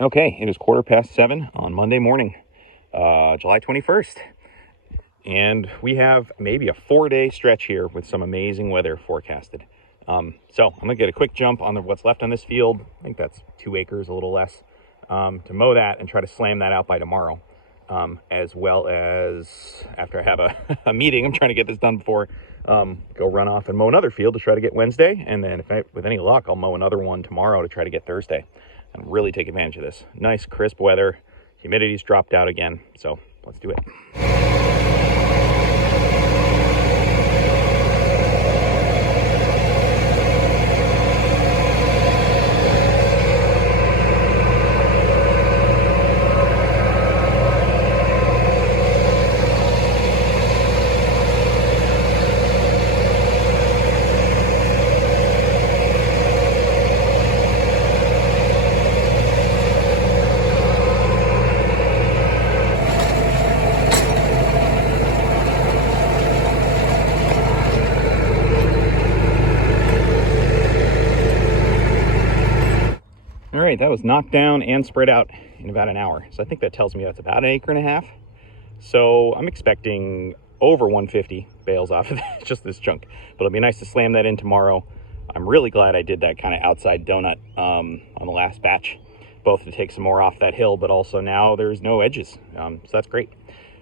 Okay, it is 7:15 on Monday morning, July 21st. And we have maybe a 4-day stretch here with some amazing weather forecasted. So I'm going to get a quick jump on what's left on this field. I think that's 2 acres, a little less, to mow that and try to slam that out by tomorrow. As well as after I have a meeting, I'm trying to get this done before, go run off and mow another field to try to get Wednesday. And then with any luck, I'll mow another one tomorrow to try to get Thursday and really take advantage of this. Nice crisp weather. Humidity's dropped out again. So let's do it. All right, that was knocked down and spread out in about an hour. So I think that tells me that's about 1.5 acres. So I'm expecting over 150 bales off of that, just this chunk. But it'll be nice to slam that in tomorrow. I'm really glad I did that kind of outside donut on the last batch, both to take some more off that hill, but also now there's no edges. So that's great.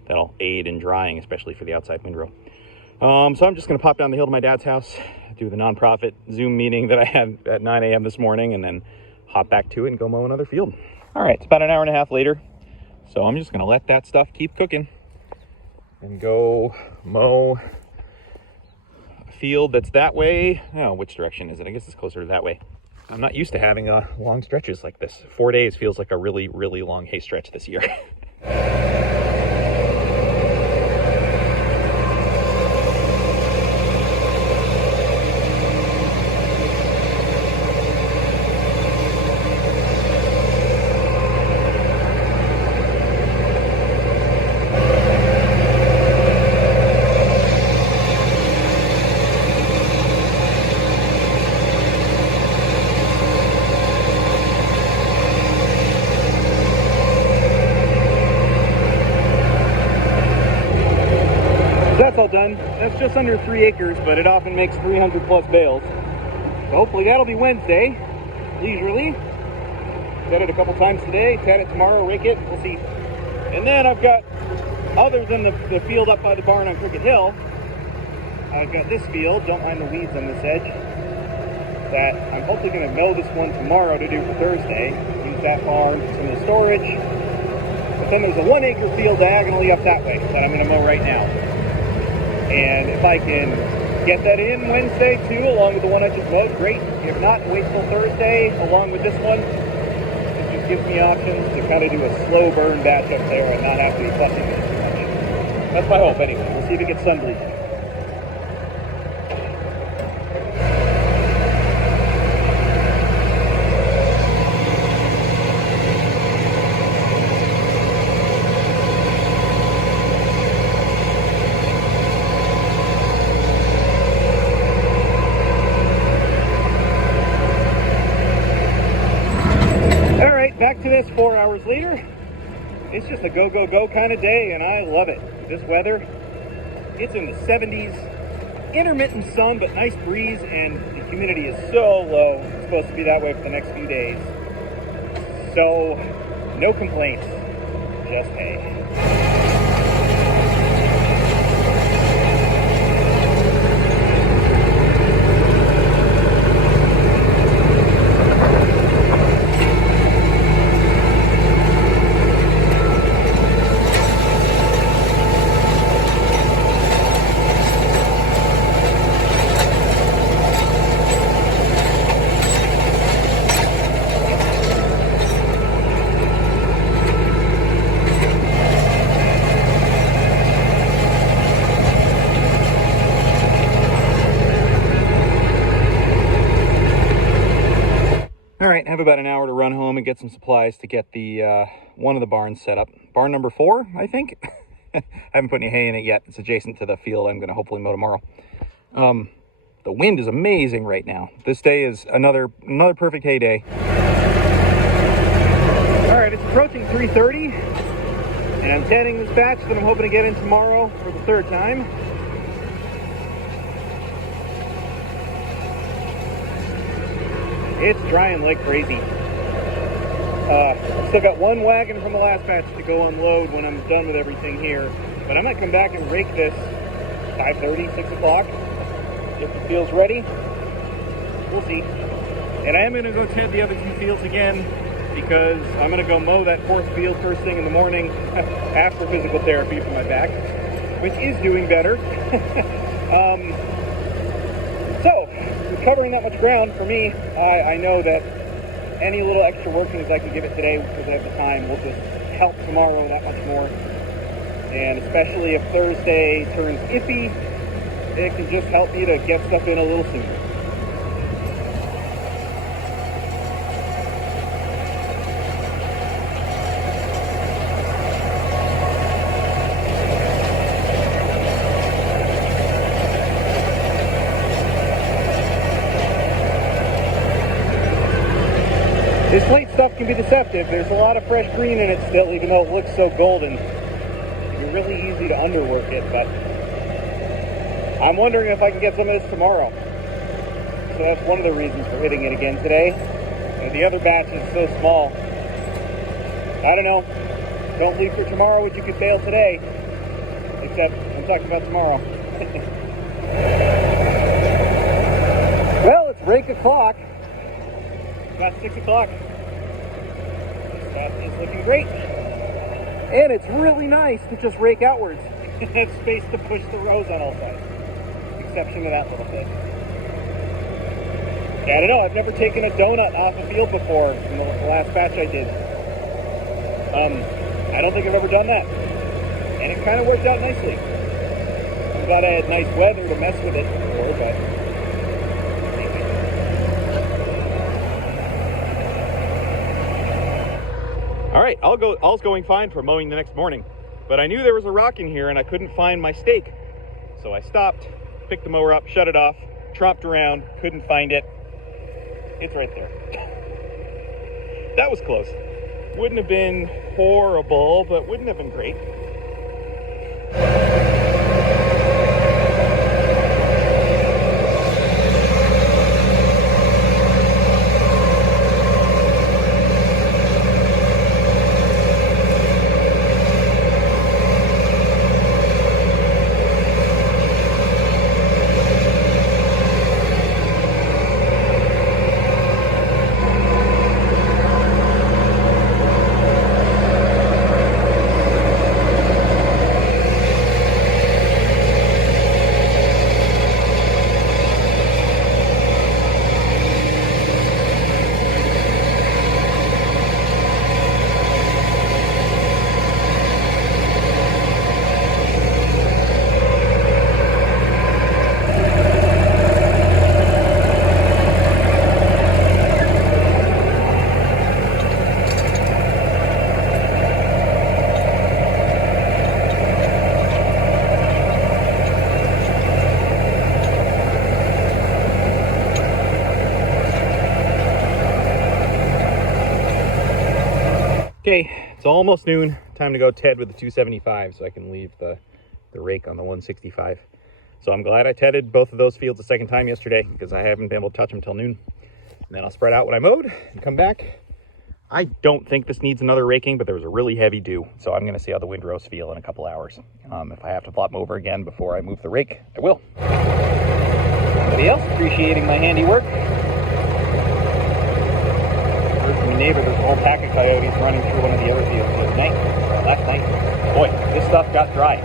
That'll aid in drying, especially for the outside windrow. So I'm just gonna pop down the hill to my dad's house, do the nonprofit Zoom meeting that I had at 9 a.m. this morning, and then hop back to it and go mow another field. All right, it's about 1.5 hours later. So I'm just gonna let that stuff keep cooking and go mow a field that's that way. Oh, which direction is it? I guess it's closer to that way. I'm not used to having long stretches like this. 4 days feels like a really, really long hay stretch this year. That's all done. That's just under 3 acres, but it often makes 300 plus bales. So hopefully that'll be Wednesday, leisurely. Tat it a couple times today, tat it tomorrow, rake it, we'll see. And then I've got, other than the field up by the barn on Crooked Hill, I've got this field, don't mind the weeds on this edge, that I'm hopefully going to mow this one tomorrow to do for Thursday. Use that farm for some of the storage. But then there's a 1 acre field diagonally up that way that I'm going to mow right now. And if I can get that in Wednesday too, along with the one I just mowed, great. If not, wait till Thursday along with this one. It just gives me options to kind of do a slow burn batch up there and not have to be fussing with it too much. That's my hope anyway. We'll see if it gets sun bleaching. Back to this 4 hours later. It's just a go, go, go kind of day, and I love it. This weather, it's in the 70s, intermittent sun, but nice breeze, and the humidity is so low. It's supposed to be that way for the next few days. So, no complaints, just hay. I have about an hour to run home and get some supplies to get the one of the barns set up. Barn number 4, I think. I haven't put any hay in it yet. It's adjacent to the field I'm going to hopefully mow tomorrow. The wind is amazing right now. This day is another perfect hay day. All approaching 3:30, and I'm tedding this batch that I'm hoping to get in tomorrow for the third time. It's drying like crazy. I've still got one wagon from the last batch to go unload when I'm done with everything here, but I might come back and rake this 5:30, 6 o'clock, if it feels ready. We'll see. And I am going to go ted the other two fields again, because I'm going to go mow that fourth field first thing in the morning after physical therapy for my back, which is doing better. So, with covering that much ground, for me, I know that any little extra workings I can give it today because I have the time will just help tomorrow that much more. And especially if Thursday turns iffy, it can just help me to get stuff in a little sooner. This late stuff can be deceptive. There's a lot of fresh green in it still, even though it looks so golden. It's really easy to underwork it, but I'm wondering if I can get some of this tomorrow. So that's one of the reasons for hitting it again today. And the other batch is so small. I don't know. Don't leave for tomorrow what you could bale today. Except I'm talking about tomorrow. Well, it's rake o'clock. About 6 o'clock. This stuff is looking great. And it's really nice to just rake outwards. Have space to push the rows on all sides. Exception to that little bit. Yeah, I don't know, I've never taken a donut off a field before in the last batch I did. I don't think I've ever done that. And it kind of worked out nicely. I'm glad I had nice weather to mess with it before, but all right, all's going fine for mowing the next morning, but I knew there was a rock in here and I couldn't find my stake. So I stopped, picked the mower up, shut it off, tromped around, couldn't find it. It's right there. That was close. Wouldn't have been horrible, but wouldn't have been great. Okay, it's almost noon. Time to go ted with the 275 so I can leave the rake on the 165. So I'm glad I tedded both of those fields a second time yesterday because I haven't been able to touch them till noon. And then I'll spread out what I mowed and come back. I don't think this needs another raking, but there was a really heavy dew. So I'm gonna see how the windrows feel in a couple hours. If I have to flop them over again before I move the rake, I will. Anybody else appreciating my handiwork? Heard from a neighbor, there's a whole pack of coyotes running through one of the other fields the other night, last night. Boy, this stuff got dry.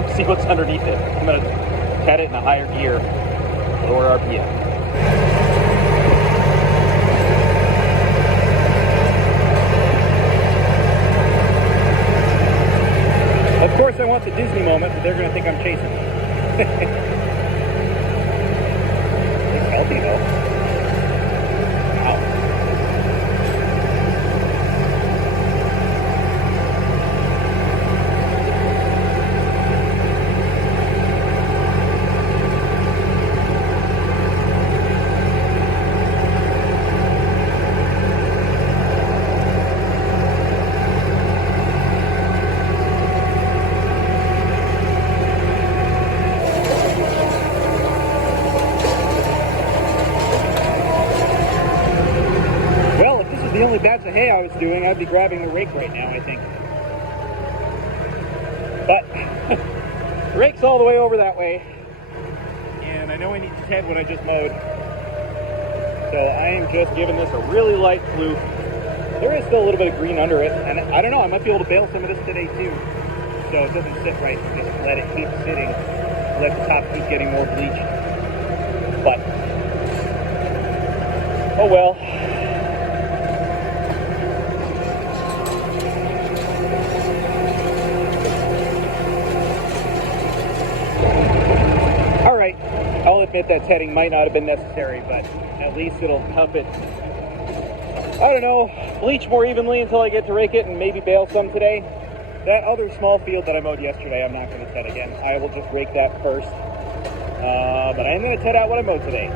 Let's see what's underneath it. I'm gonna ted it in a higher gear, lower RPM. Of course I want the Disney moment, but they're gonna think I'm chasing. It's healthy though. Wow. patch of hay I was doing, I'd be grabbing the rake right now, I think. But the rake's all the way over that way, and I know I need to ted what I just mowed. So I am just giving this a really light fluke. There is still a little bit of green under it, and I don't know, I might be able to bale some of this today too. So it doesn't sit right, just let it keep sitting, let the top keep getting more bleached. But, oh well. All right, I'll admit that tedding might not have been necessary, but at least it'll help it, I don't know, bleach more evenly until I get to rake it and maybe bale some today. That other small field that I mowed yesterday, I'm not going to ted again. I will just rake that first. But I am going to ted out what I mowed today.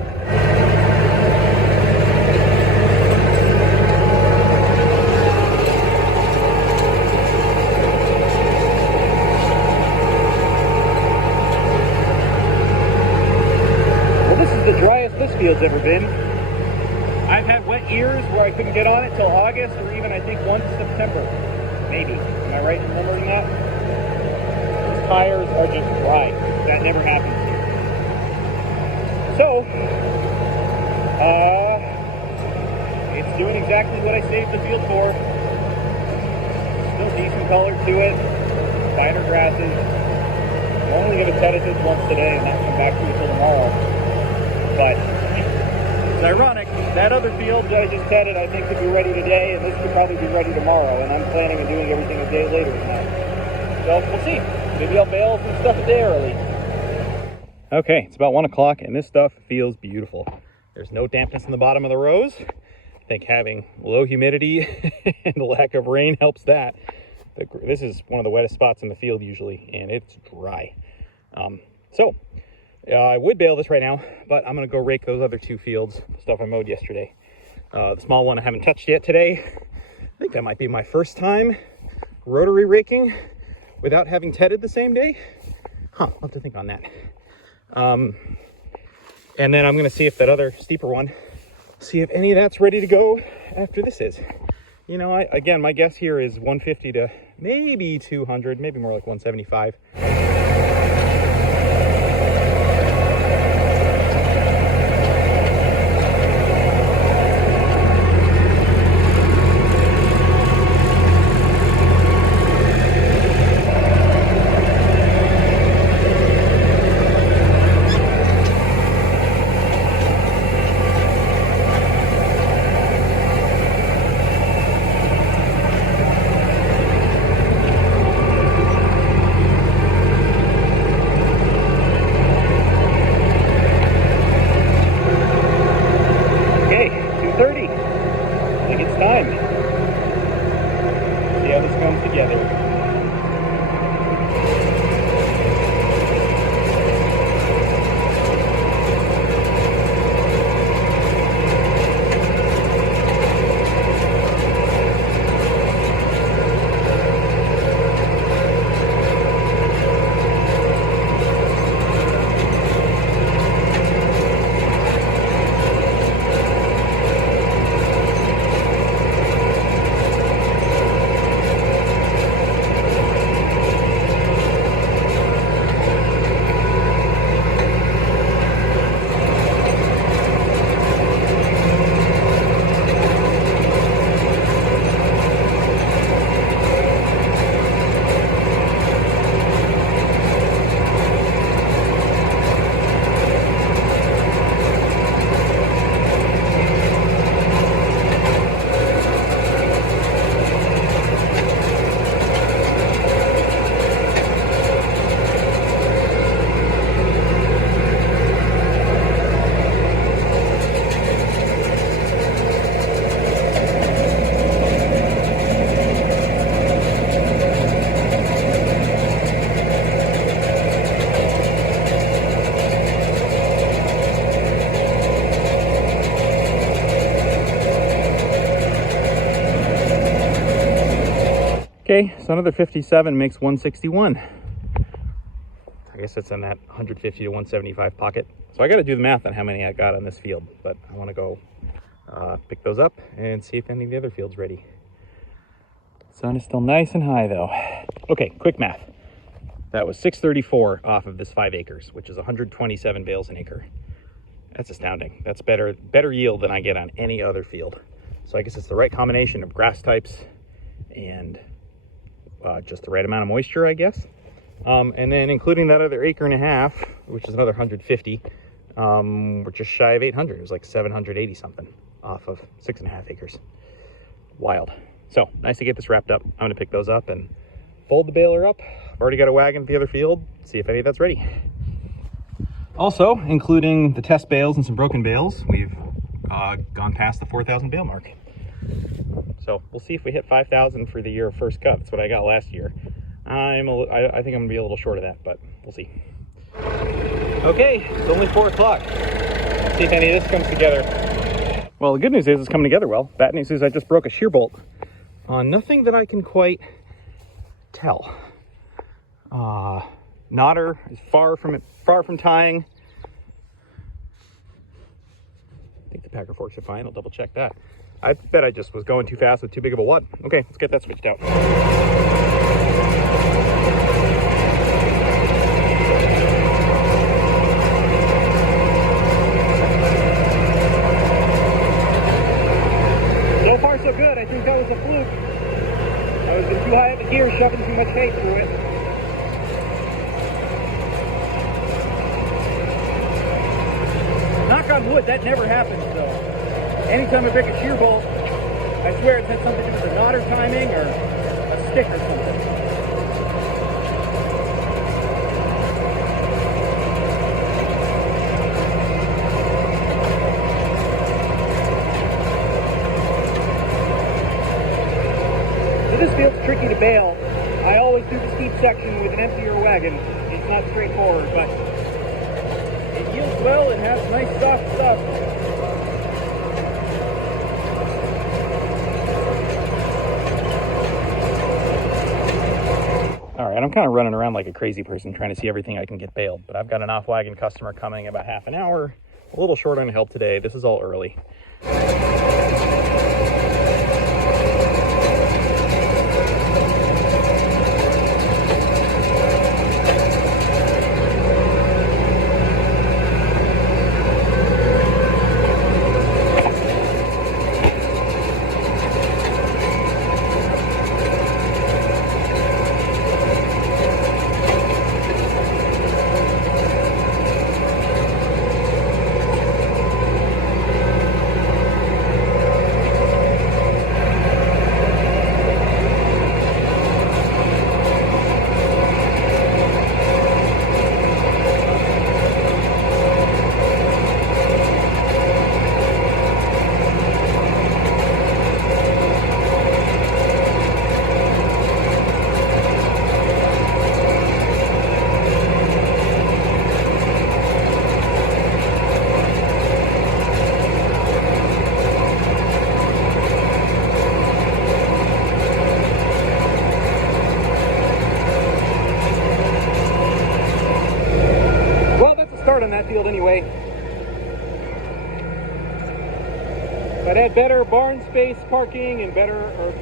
Well, this is the driest this field's ever been. I've had wet years where I couldn't get on it till August, or even I think once September. Maybe. Am I right in remembering that? These tires are just dry. That never happens here. So, it's doing exactly what I saved the field for. Still decent color to it. Finer grasses. I'm only going to ted it this once today and not come back to it till tomorrow. But it's ironic. That other field that I just tedded, I think, could be ready today, and this could probably be ready tomorrow, and I'm planning on doing everything a day later than that. So, we'll see. Maybe I'll bale some stuff a day early. Okay, it's about 1 o'clock, and this stuff feels beautiful. There's no dampness in the bottom of the rows. I think having low humidity and the lack of rain helps that. This is one of the wettest spots in the field usually, and it's dry. I would bale this right now, but I'm going to go rake those other 2 fields, the stuff I mowed yesterday. The small one I haven't touched yet today. I think that might be my first time rotary raking without having tedded the same day. I'll have to think on that. And then I'm going to see if that other steeper one, see if any of that's ready to go after this is. You know, again, my guess here is 150 to maybe 200, maybe more like 175. Okay, so another 57 makes 161. I guess it's in that 150 to 175 pocket. So I got to do the math on how many I got on this field, but I want to go pick those up and see if any of the other field's ready. Sun is still nice and high though. Okay, quick math. That was 634 off of this 5 acres, which is 127 bales an acre. That's astounding. That's better yield than I get on any other field. So I guess it's the right combination of grass types and just the right amount of moisture, I guess. And then including that other acre and a half, which is another 150, we're just shy of 800. It was like 780 something off of 6.5 acres. Wild. So nice to get this wrapped up. I'm gonna pick those up and fold the baler up. I've already got a wagon at the other field. See if any of that's ready. Also, including the test bales and some broken bales, we've gone past the 4,000 bale mark. So we'll see if we hit 5,000 for the year of first cut. That's what I got last year. I think I'm gonna be a little short of that, but we'll see. Okay, it's only 4 o'clock. Let's see if any of this comes together. Well, the good news is it's coming together well. Bad news is I just broke a shear bolt on nothing that I can quite tell. Knotter is far from tying. I think the packer forks are fine. I'll double check that. I bet I just was going too fast with too big of a wad. Okay, let's get that switched out. So far so good. I think that was a fluke. I was in too high of a gear, shoving too much hay through it. Knock on wood, that never happens though. Anytime I break a shear bolt, I swear it's had something to do with the knotter timing or a stick or something. So this field's tricky to bale. I always do the steep section with an emptier wagon. It's not straightforward, but it yields well and has nice soft stuff. All right, I'm kind of running around like a crazy person trying to see everything I can get baled, but I've got an off-wagon customer coming in about half an hour. A little short on help today. This is all early. On that field anyway. If I'd had better barn space parking and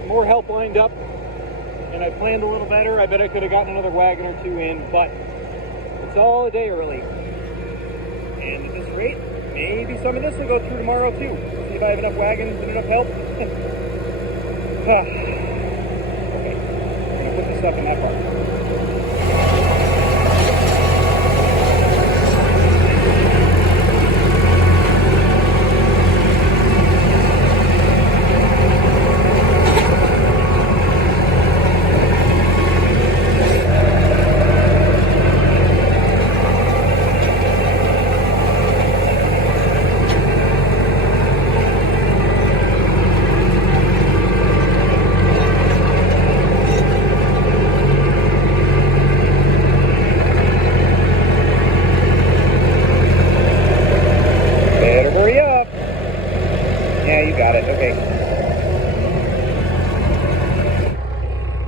more help lined up, and I planned a little better, I bet I could have gotten another wagon or two in, but it's all a day early. And at this rate, maybe some of this will go through tomorrow too. See if I have enough wagons and enough help. Okay, I'm gonna put this up in that part.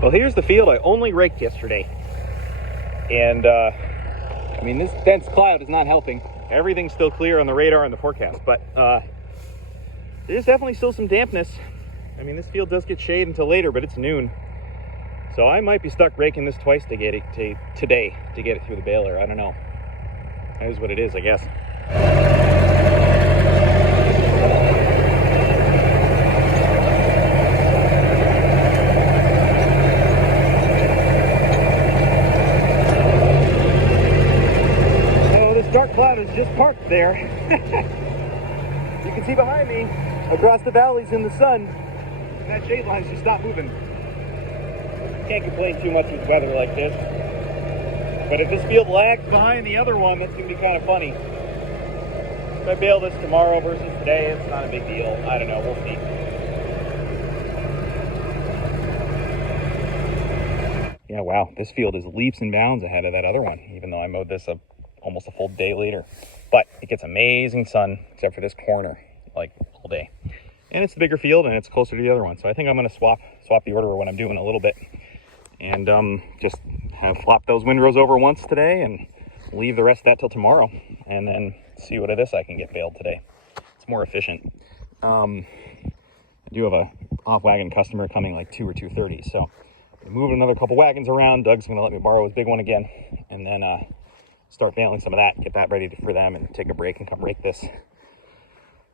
Well, here's the field I only raked yesterday. And, I mean, this dense cloud is not helping. Everything's still clear on the radar and the forecast, but there's definitely still some dampness. I mean, this field does get shade until later, but it's noon. So I might be stuck raking this twice to get it today to get it through the baler. I don't know. That is what it is, I guess. Oh, this dark cloud is just parked there. You can see behind me, across the valleys in the sun, that shade line's just stopped moving. Can't complain too much with weather like this. But if this field lags behind the other one, that's going to be kind of funny. If I bale this tomorrow versus today, it's not a big deal. I don't know, we'll see. Yeah, wow, this field is leaps and bounds ahead of that other one, even though I mowed this almost a full day later. But it gets amazing sun, except for this corner, like all day. And it's the bigger field, and it's closer to the other one. So I think I'm going to swap the order of what I'm doing a little bit. And just have flopped those windrows over once today and leave the rest of that till tomorrow. And then see what of this I can get baled today. It's more efficient. I do have a off-wagon customer coming like 2 or 2:30. So I'm moving another couple wagons around. Doug's going to let me borrow his big one again. And then start baling some of that, get that ready for them, and take a break and come rake this.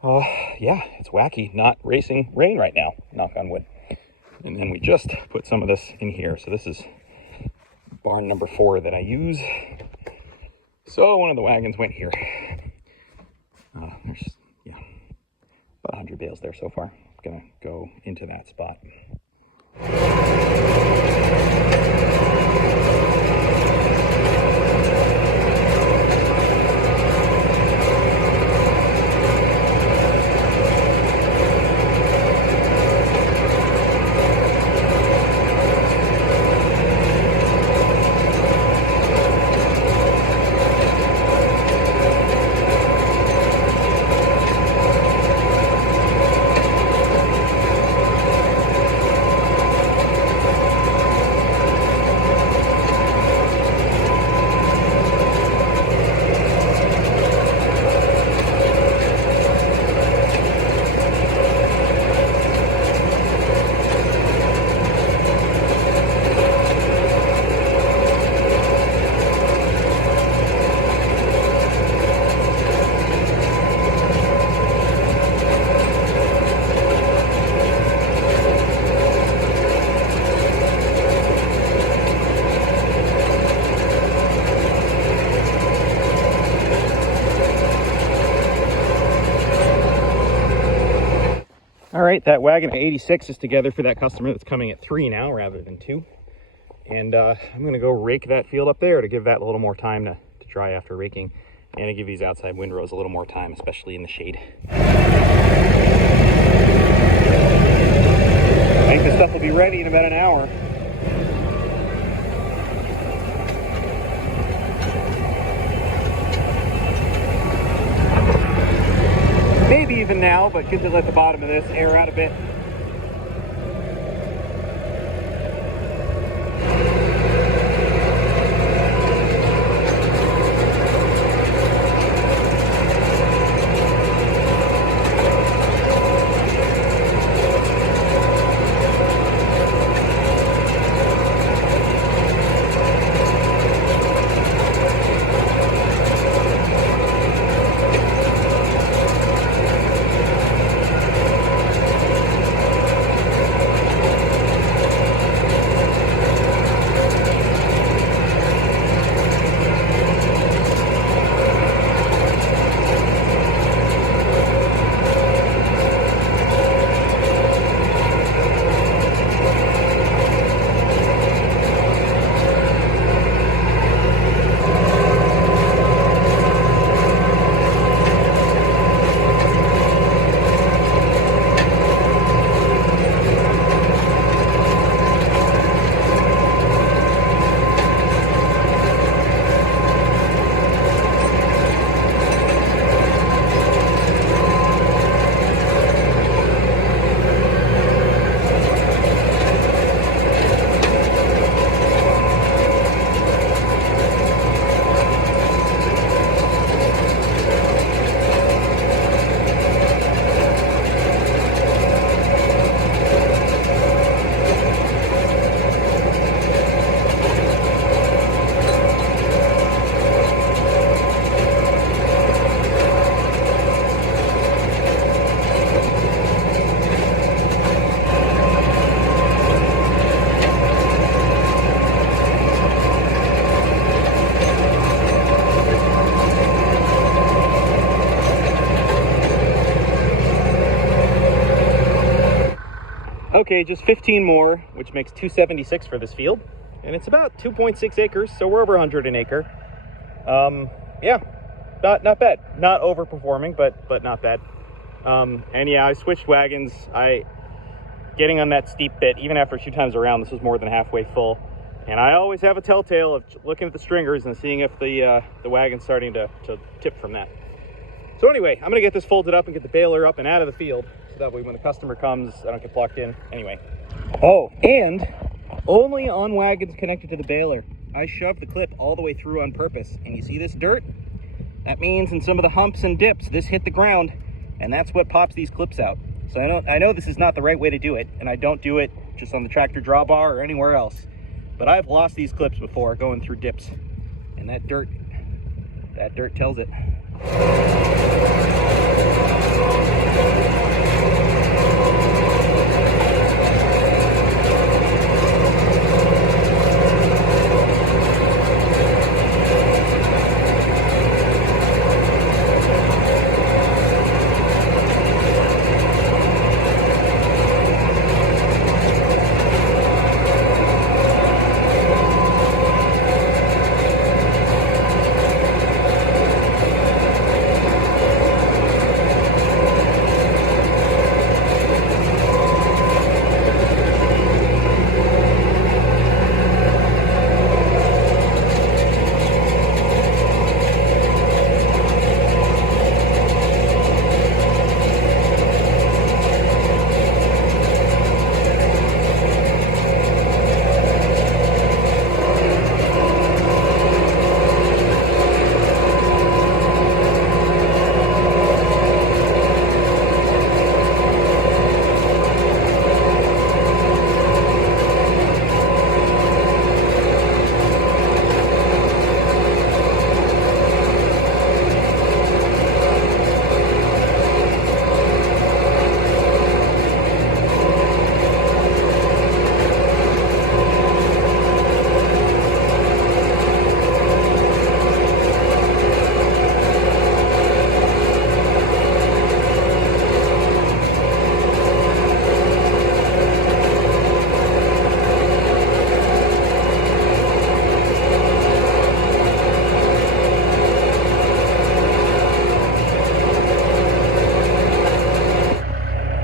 Yeah, it's wacky not racing rain right now, knock on wood. And then we just put some of this in here. So this is barn number 4 that I use. So one of the wagons went here. There's, yeah, about 100 bales there so far. I'm gonna go into that spot. All right, that wagon at 86 is together for that customer that's coming at 3 now rather than 2. And I'm gonna go rake that field up there to give that a little more time to dry after raking, and to give these outside windrows a little more time, especially in the shade. I think this stuff will be ready in about an hour. Maybe even now, but good to let the bottom of this air out a bit. Okay, just 15 more, which makes 276 for this field. And it's about 2.6 acres, so we're over 100 an acre. Yeah, not bad. Not overperforming, but not bad. And yeah, I switched wagons. Getting on that steep bit, even after 2 times around, this was more than halfway full. And I always have a telltale of looking at the stringers and seeing if the wagon's starting to tip from that. So anyway, I'm gonna get this folded up and get the baler up and out of the field, so that way when the customer comes, I don't get blocked in. Anyway. Oh, and only on wagons connected to the baler. I shoved the clip all the way through on purpose. And you see this dirt? That means in some of the humps and dips, this hit the ground, and that's what pops these clips out. So I know this is not the right way to do it, and I don't do it just on the tractor drawbar or anywhere else. But I've lost these clips before going through dips, and that dirt tells it.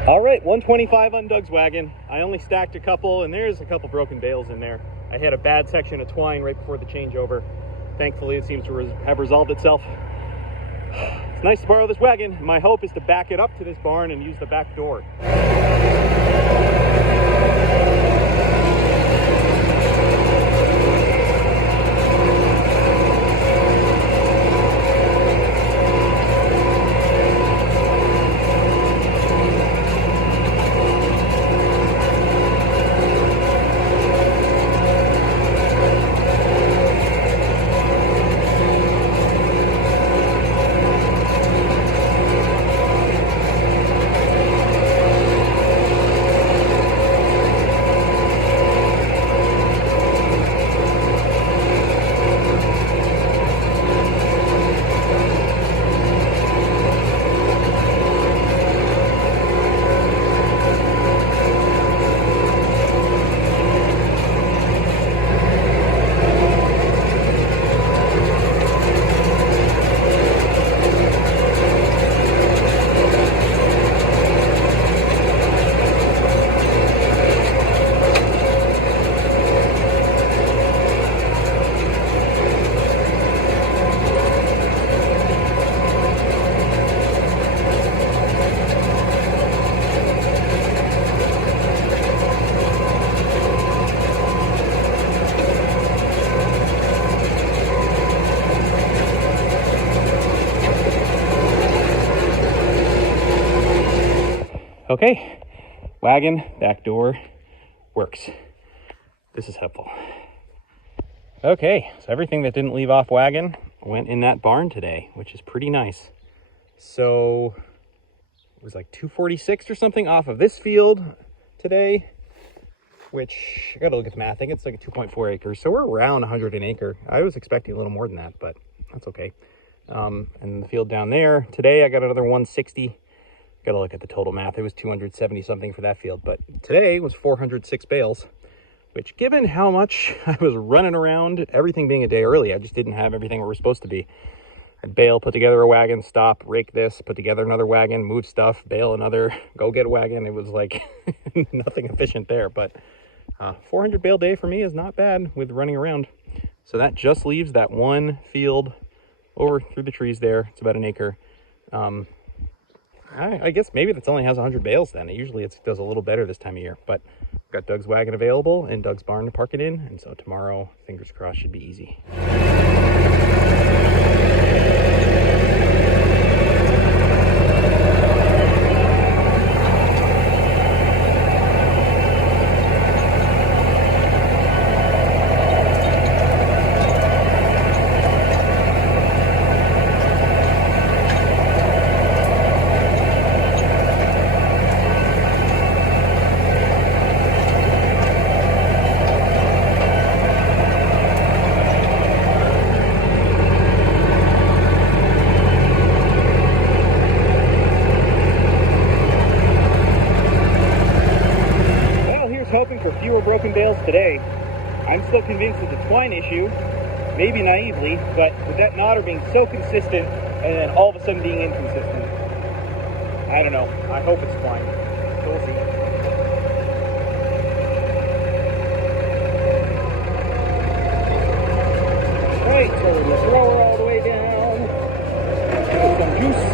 All right, 125 on Doug's wagon. I only stacked a couple, and there's a couple broken bales in there. I had a bad section of twine right before the changeover. Thankfully, it seems to have resolved itself. It's nice to borrow this wagon. My hope is to back it up to this barn and use the back door. Okay, wagon, back door, works. This is helpful. Okay, so everything that didn't leave off wagon went in that barn today, which is pretty nice. So it was like 246 or something off of this field today, which I gotta look at the math. I think it's like 2.4 acres. So we're around 100 an acre. I was expecting a little more than that, but that's okay. And the field down there, today I got another 160. Gotta look at the total math. It was 270 something for that field, but today was 406 bales, which, given how much I was running around, everything being a day early, I just didn't have everything where we're supposed to be. I'd bale, put together a wagon, stop, rake this, put together another wagon, move stuff, bale another, go get a wagon. It was like nothing efficient there, but 400 bale day for me is not bad with running around. So that just leaves that one field over through the trees there. It's about an acre. I guess maybe that's only has 100 bales then. Usually it does a little better this time of year, but I've got Doug's wagon available and Doug's barn to park it in, and so tomorrow, fingers crossed, should be easy. Hoping for fewer broken bales today. I'm still convinced it's a twine issue, maybe naively, but with that knotter being so consistent and then all of a sudden being inconsistent, I don't know. I hope it's twine. So we'll see. Alright, so the thrower all the way down. Give it some juice.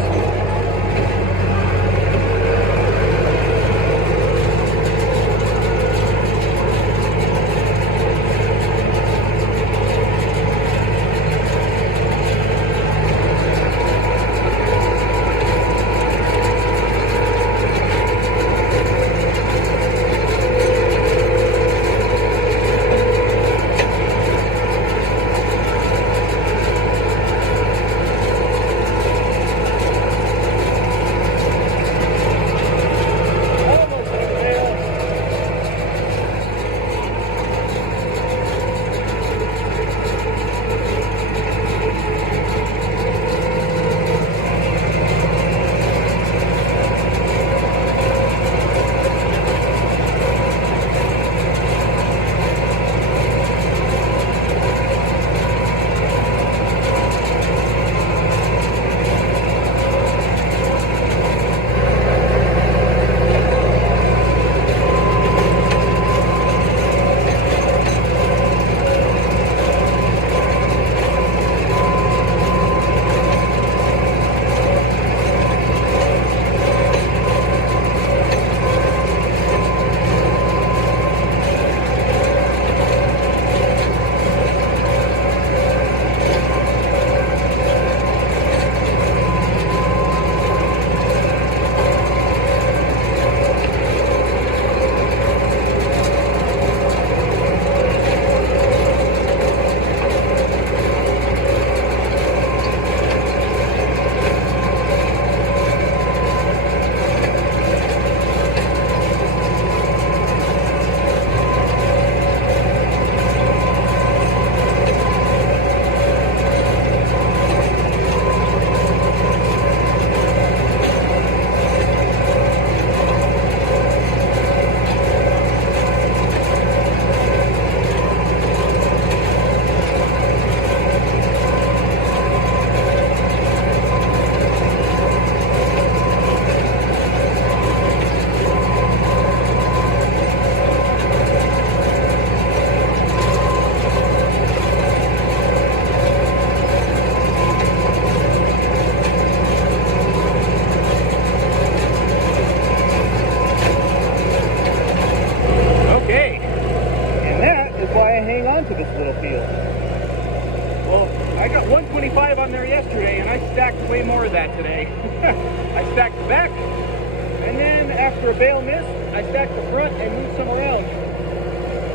I stacked the back, and then after a bale missed, I stacked the front and moved some around.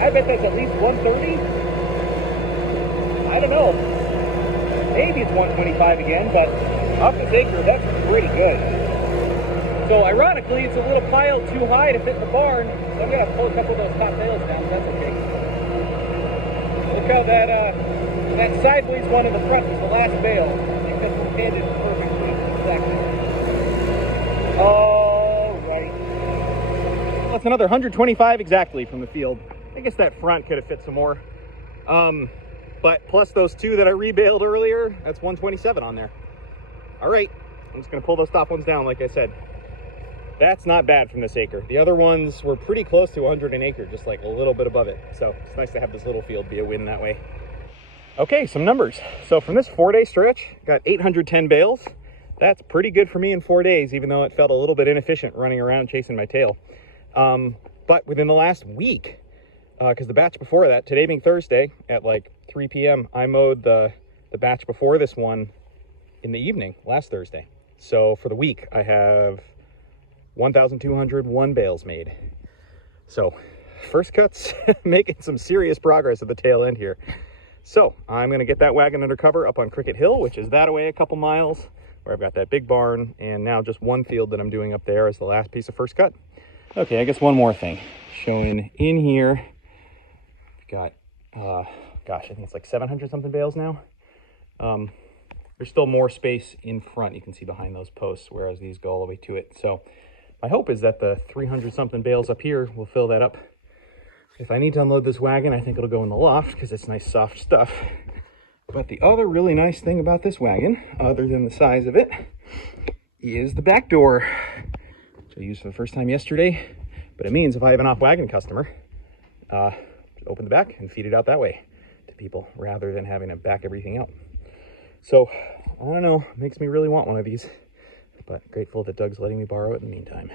I bet that's at least 130. I don't know. Maybe it's 125 again, but off this acre, that's pretty good. So ironically, it's a little pile too high to fit in the barn, so I'm gonna pull a couple of those top bales down, but that's okay. Look how that sideways one in the front was the last bale. It handed perfectly. Exactly. Oh, Well, that's another 125 exactly from the field. I guess that front could have fit some more. But plus those two that I rebaled earlier, that's 127 on there. All right, I'm just gonna pull those top ones down like I said. That's not bad from this acre. The other ones were pretty close to 100 an acre, just like a little bit above it. So it's nice to have this little field be a win that way. Okay, some numbers. So from this 4-day stretch, got 810 bales. That's pretty good for me in 4 days, even though it felt a little bit inefficient running around chasing my tail. But within the last week, because the batch before that, today being Thursday at like 3 p.m., I mowed the batch before this one in the evening, last Thursday. So for the week, I have 1,201 bales made. So first cuts, making some serious progress at the tail end here. So I'm gonna get that wagon under cover up on Cricket Hill, which is that away a couple miles, where I've got that big barn, and now just one field that I'm doing up there as the last piece of first cut. Okay, I guess one more thing. Showing in here, we've got, gosh, I think it's like 700 something bales now. There's still more space in front, you can see behind those posts, whereas these go all the way to it. So my hope is that the 300 something bales up here will fill that up. If I need to unload this wagon, I think it'll go in the loft because it's nice soft stuff. But the other really nice thing about this wagon, other than the size of it, is the back door, which I used for the first time yesterday. But it means if I have an off-wagon customer, open the back and feed it out that way to people rather than having to back everything out. So, I don't know, makes me really want one of these, but grateful that Doug's letting me borrow it in the meantime.